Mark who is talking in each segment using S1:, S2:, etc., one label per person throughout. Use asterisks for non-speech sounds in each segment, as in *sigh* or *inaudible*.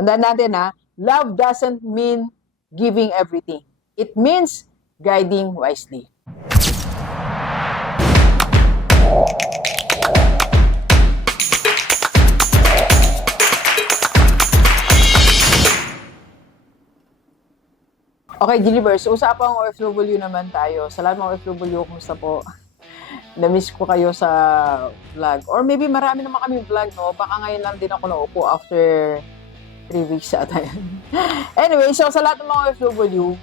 S1: Tandaan natin ha, love doesn't mean giving everything. It means guiding wisely. Okay, Gilibers, usapang OFW naman tayo. Sa lahat ng OFW, kumusta po? *laughs* Na-miss ko kayo sa vlog. Or maybe marami naman kami vlog, no? Baka ngayon lang din ako naupo after three weeks ata yan. *laughs* anyway, so sa lahat ng mga OFW,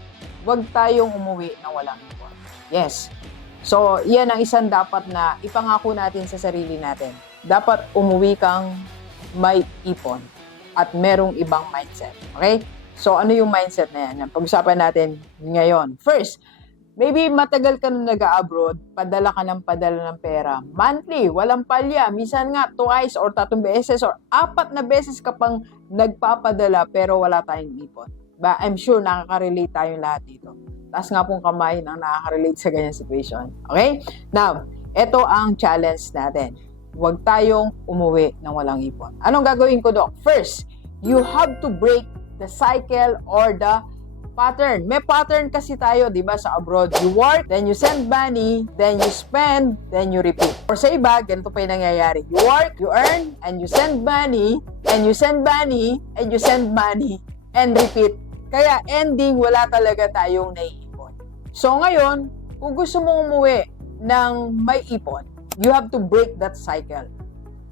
S1: huwag tayong umuwi na walang ipon. Yes. So, yan ang isang dapat na ipangako natin sa sarili natin. Dapat umuwi kang may ipon at merong ibang mindset. Okay? So, ano yung mindset na? Yan, Pag-usapan natin ngayon. First, maybe matagal ka nung nag-abroad, padala ka ng padala ng pera. Monthly, walang palya. Minsan nga, twice or tatlong beses or apat na beses ka pang nagpapadala pero wala tayong ipon. Ba, I'm sure nakaka-relate tayong lahat dito. Taas nga pong kamay na nakaka-relate sa ganyan situation. Okay? Now, ito ang challenge natin. Huwag tayong umuwi ng walang ipon. Anong gagawin ko, Doc? First, you have to break the cycle or the pattern. May pattern kasi tayo, di ba, sa abroad. You work, then you send money, then you spend, then you repeat. Or sa iba, ganito pa yung nangyayari. You work, you earn, and you send money, and you send money, and you send money, and repeat. Kaya ending, wala talaga tayong naiipon. So ngayon, kung gusto mong umuwi ng may ipon, you have to break that cycle.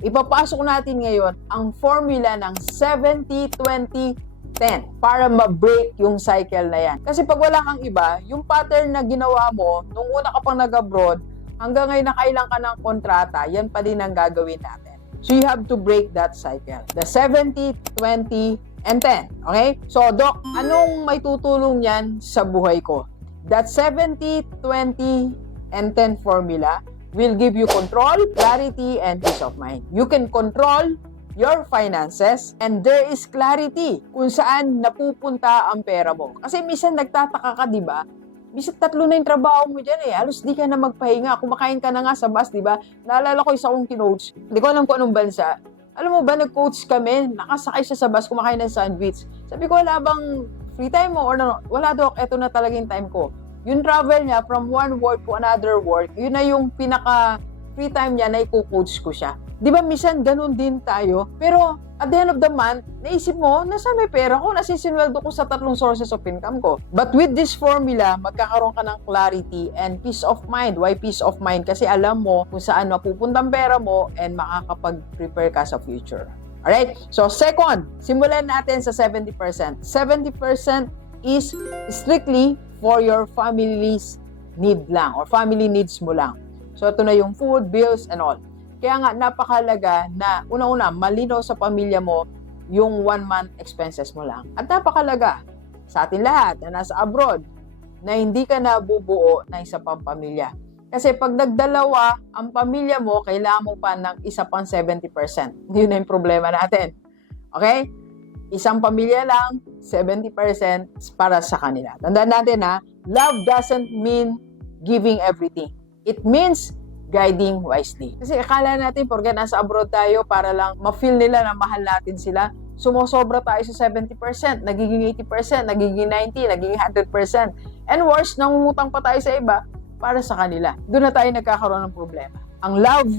S1: Ipapasok natin ngayon ang formula ng 70-20 10 para ma-break yung cycle na yan. Kasi pag wala kang iba, yung pattern na ginawa mo nung una ka pang nag-abroad, hanggang ngayon nakailang ka ng kontrata, yan pa din ang gagawin natin. So you have to break that cycle. The 70, 20, and 10. Okay? So, Doc, anong may tutulong yan sa buhay ko? That 70, 20, and 10 formula will give you control, clarity, and peace of mind. You can control your finances and there is clarity kung saan napupunta ang pera mo. Kasi minsan nagtataka ka, di ba? Minsan tatlo na yung trabaho mo dyan eh. Halos di ka na magpahinga. Kumakain ka na nga sa bus, di ba? Naalala ko isa kong kinoach. Hindi ko alam kung anong bansa. Alam mo ba, nag-coach kami, nakasakay siya sa bus, kumakain ng sandwich. Sabi ko, wala bang free time mo? Or no, wala dok, eto na talaga yung time ko. Yung travel niya from one work to another work, yun na yung pinaka free time niya na i-coach ko siya. Di ba, minsan ganun din tayo. Pero at the end of the month, naisip mo, nasa may pera ko, nasa sinweldo ko sa tatlong sources of income ko. But with this formula, magkakaroon ka ng clarity and peace of mind. Why peace of mind? Kasi alam mo kung saan mapupunta ang pera mo and makakapag-prepare ka sa future. Alright? So, second, simulan natin sa 70%. 70% is strictly for your family's need lang or family needs mo lang. So, ito na yung food, bills, and all. Kaya nga, napakalaga na una-una, malinaw sa pamilya mo yung one-month expenses mo lang. At napakalaga sa atin lahat na nasa abroad na hindi ka nabubuo ng isa pang pamilya. Kasi pag nagdalawa ang pamilya mo, kailangan mo pa ng isa pang 70%. *laughs* Yun na yung problema natin. Okay? Isang pamilya lang, 70% para sa kanila. Tandaan natin ha, love doesn't mean giving everything. It means guiding wisely. Kasi akala natin, porke nasa abroad tayo, para lang ma-feel nila na mahal natin sila, sumosobra tayo sa 70%, nagiging 80%, nagiging 90%, nagiging 100%. And worse, nangungutang pa tayo sa iba para sa kanila. Doon na tayo nagkakaroon ng problema. Ang love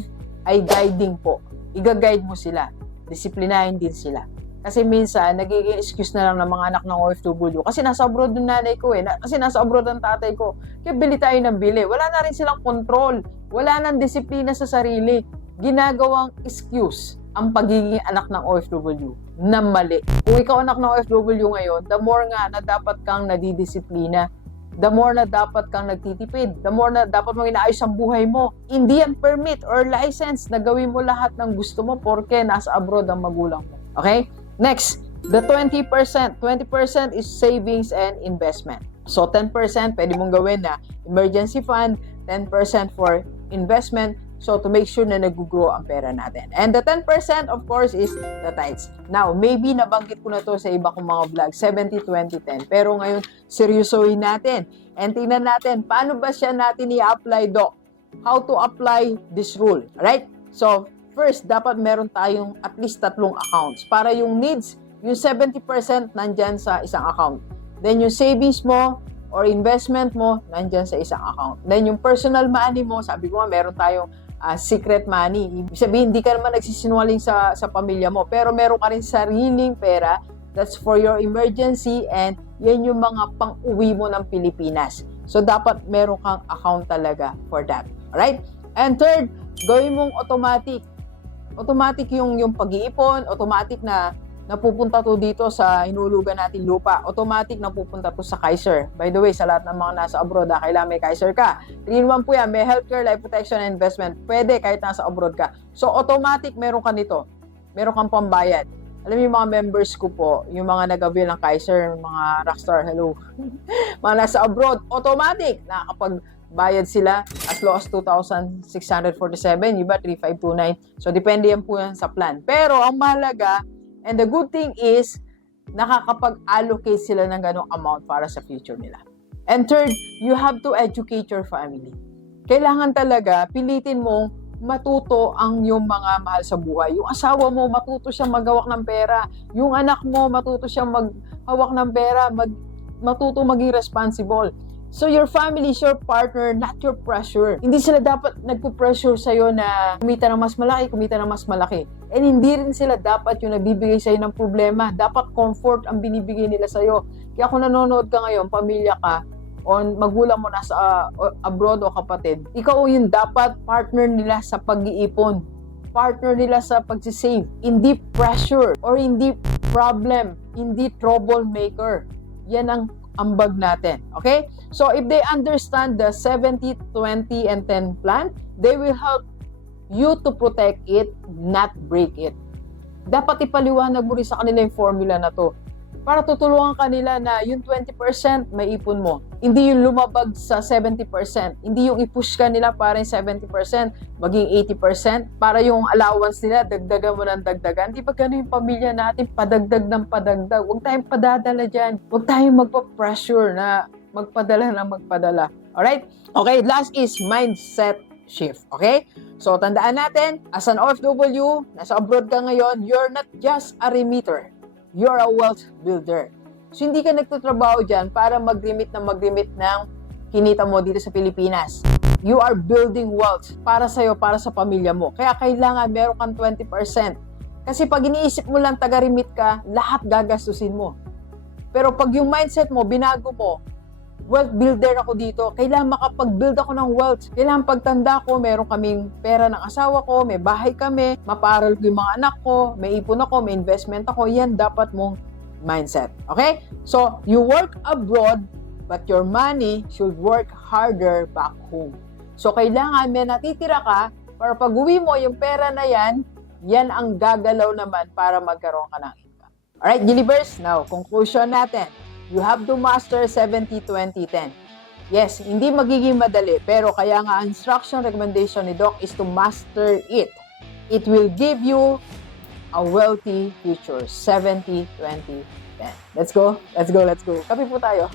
S1: ay guiding po. Iga-guide mo sila. Disiplinahin din sila. Kasi minsan, nagiging excuse na lang ng mga anak ng OFW. Kasi nasa abroad yung nanay ko eh. Na- Kasi nasa abroad ang tatay ko. Kaya bili tayo ng bili. Wala na rin silang control. Wala nang disiplina sa sarili. Ginagawang excuse ang pagiging anak ng OFW na mali. Kung ikaw anak ng OFW ngayon, the more nga na dapat kang nadidisiplina, the more na dapat kang nagtitipid, the more na dapat mo inaayos ang buhay mo. Hindi yan permit or license na gawin mo lahat ng gusto mo porke nasa abroad ang magulang mo. Okay? Next, the 20%. 20% is savings and investment. So 10% pwede mong gawin na emergency fund, 10% for investment, so to make sure na nag-grow ang pera natin. And the 10% of course is the tithes. Now, maybe nabanggit ko na to sa iba kong mga vlog, 70, 20, 10. Pero ngayon, seryosohin natin. And tingnan natin, paano ba siya natin i-apply, Doc? How to apply this rule, right? So, first, dapat meron tayong at least tatlong accounts para yung needs, yung 70% nandyan sa isang account. Then yung savings mo or investment mo, nandyan sa isang account. Then yung personal money mo, sabi ko nga, meron tayong ah, secret money. Ibig sabihin, hindi ka naman nagsisinungaling sa, sa pamilya mo, pero meron ka rin sariling pera that's for your emergency and yan yung mga pang-uwi mo ng Pilipinas. So, dapat meron kang account talaga for that. Alright? And third, gawin mong automatic. Automatic yung, yung pag-iipon, automatic na napupunta to dito sa hinulugan natin lupa. Automatic napupunta to sa Kaiser. By the way, sa lahat ng mga nasa abroad, ah, kailangan may Kaiser ka. 3-in-1 po yan, may healthcare, life protection, and investment. Pwede kahit nasa abroad ka. So, automatic meron ka nito. Meron kang pambayad. Alam niyo mga members ko po, yung mga nag-avail ng Kaiser, mga rockstar, hello. *laughs* mga nasa abroad, automatic, nakakapagbayad sila as low as 2,647, iba 3,529. So, depende yan po yan sa plan. Pero, ang mahalaga, and the good thing is, nakakapag-allocate sila ng ganong amount para sa future nila. And third, you have to educate your family. Kailangan talaga, pilitin mo matuto ang yung mga mahal sa buhay. Yung asawa mo, matuto siyang maghawak ng pera. Yung anak mo, matuto siyang maghawak ng pera, mag, matuto maging responsible. So your family is your partner, not your pressure. Hindi sila dapat nagpo-pressure sa'yo na kumita ng mas malaki, kumita ng mas malaki. And hindi rin sila dapat yung nagbibigay sa'yo ng problema. Dapat comfort ang binibigay nila sa'yo. Kaya kung nanonood ka ngayon, pamilya ka, on magulang mo nasa uh, abroad o kapatid, ikaw yung dapat partner nila sa pag-iipon. Partner nila sa pag-save. Hindi pressure or hindi problem. Hindi troublemaker. Yan ang ambag natin. Okay? So, if they understand the 70, 20, and 10 plan, they will help you to protect it, not break it. Dapat ipaliwanag mo rin sa kanila yung formula na to para tutulungan kanila na yung 20% may ipon mo. Hindi yung lumabag sa 70%. Hindi yung i-push ka nila para yung 70% maging 80% para yung allowance nila dagdagan mo ng dagdagan. Di ba ganun yung pamilya natin? Padagdag ng padagdag. Huwag tayong padadala dyan. Huwag tayong magpa-pressure na magpadala na magpadala. Alright? Okay, last is mindset shift. Okay? So, tandaan natin, as an OFW, nasa abroad ka ngayon, you're not just a remitter you're a wealth builder. So, hindi ka nagtatrabaho dyan para mag-remit na mag-remit ng kinita mo dito sa Pilipinas. You are building wealth para sa'yo, para sa pamilya mo. Kaya kailangan meron kang 20%. Kasi pag iniisip mo lang taga-remit ka, lahat gagastusin mo. Pero pag yung mindset mo, binago mo, wealth builder ako dito. Kailangan makapag-build ako ng wealth. Kailangan pagtanda ko, meron kaming pera ng asawa ko, may bahay kami, maparal ko yung mga anak ko, may ipon ako, may investment ako. Yan dapat mong mindset. Okay? So, you work abroad, but your money should work harder back home. So, kailangan may natitira ka para pag uwi mo yung pera na yan, yan ang gagalaw naman para magkaroon ka ng income. Alright, Gilibers, now, conclusion natin you have to master 70-20-10. Yes, hindi magiging madali, pero kaya nga instruction recommendation ni Doc is to master it. It will give you a wealthy future. 70-20-10. Let's go, let's go, let's go. Kapi po tayo.